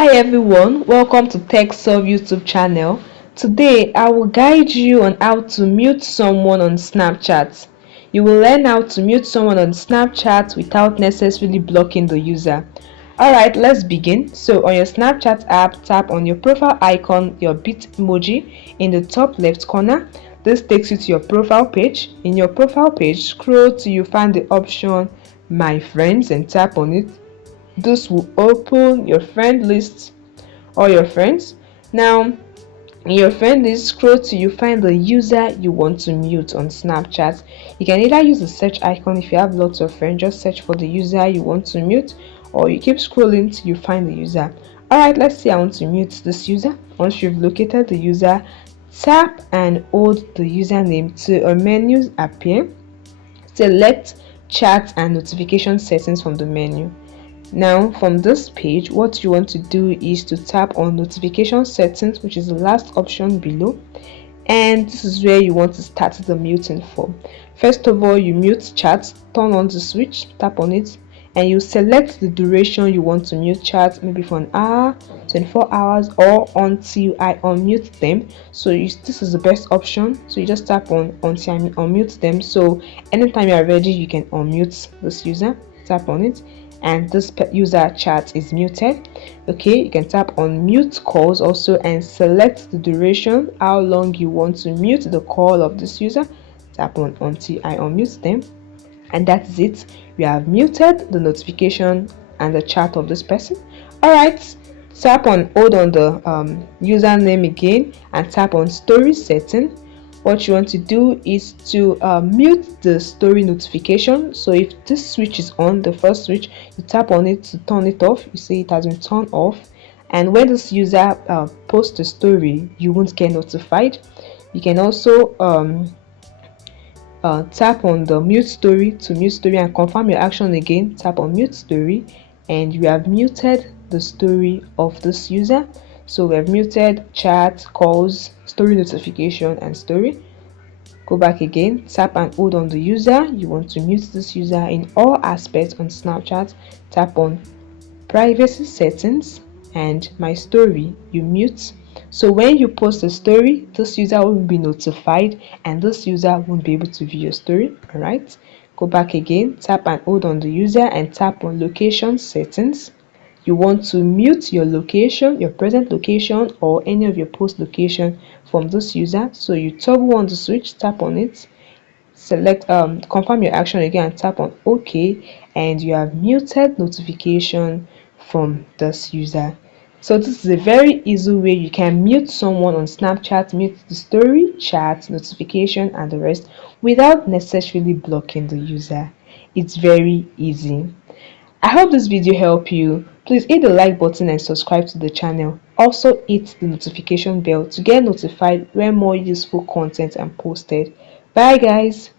Hi everyone, welcome to TechSolve YouTube channel. Today I will guide you on how to mute someone on Snapchat. You will learn how to mute someone on Snapchat without necessarily blocking the user. Alright, let's begin. So on your Snapchat app, tap on your profile icon, your bit emoji in the top left corner. This takes you to your profile page. In your profile page, scroll till you find the option My Friends and tap on it. This will open your friend list or your friends. Now in your friend list, scroll till you find the user you want to mute on Snapchat. You can either use the search icon. If you have lots of friends, just search for the user you want to mute, or you keep scrolling till you find the user. Alright, let's say I want to mute this user. Once you've located the user, tap and hold the username till a menu appear. Select chat and notification settings from the menu. Now from this page, what you want to do is to tap on notification settings, which is the last option below, and this is where you want to start the muting for. First of all, you mute chat, turn on the switch, tap on it, and you select the duration you want to mute chat, maybe for an hour, 24 hours, or until I unmute them. So this is the best option. So you just tap on until I unmute them. So anytime you are ready, you can unmute this user. Tap on it and this user chat is muted. Okay, you can tap on mute calls also and select the duration, how long you want to mute the call of this user. Tap on until I unmute them, and that is it. You have muted the notification and the chat of this person. All right, tap on hold on the username again and tap on story setting. What you want to do is to mute the story notification. So if this switch is on, the first switch, you tap on it to turn it off. You see it has been turned off, and when this user posts a story, you won't get notified. You can also tap on the mute story to mute story and confirm your action again. Tap on mute story and you have muted the story of this user. So we have muted chat, calls, story notification, and story. Go back again, tap and hold on the user. You want to mute this user in all aspects on Snapchat. Tap on privacy settings and my story, you mute. So when you post a story, this user won't be notified and this user won't be able to view your story. All right, go back again, tap and hold on the user and tap on location settings. You want to mute your location, your present location, or any of your post location from this user. So you toggle on the switch, tap on it, select confirm your action again and tap on OK, and you have muted notification from this user. So this is a very easy way you can mute someone on Snapchat, mute the story, chat, notification, and the rest without necessarily blocking the user. It's very easy. I hope this video helped you. Please hit the like button and subscribe to the channel. Also hit the notification bell to get notified when more useful content are posted. Bye guys.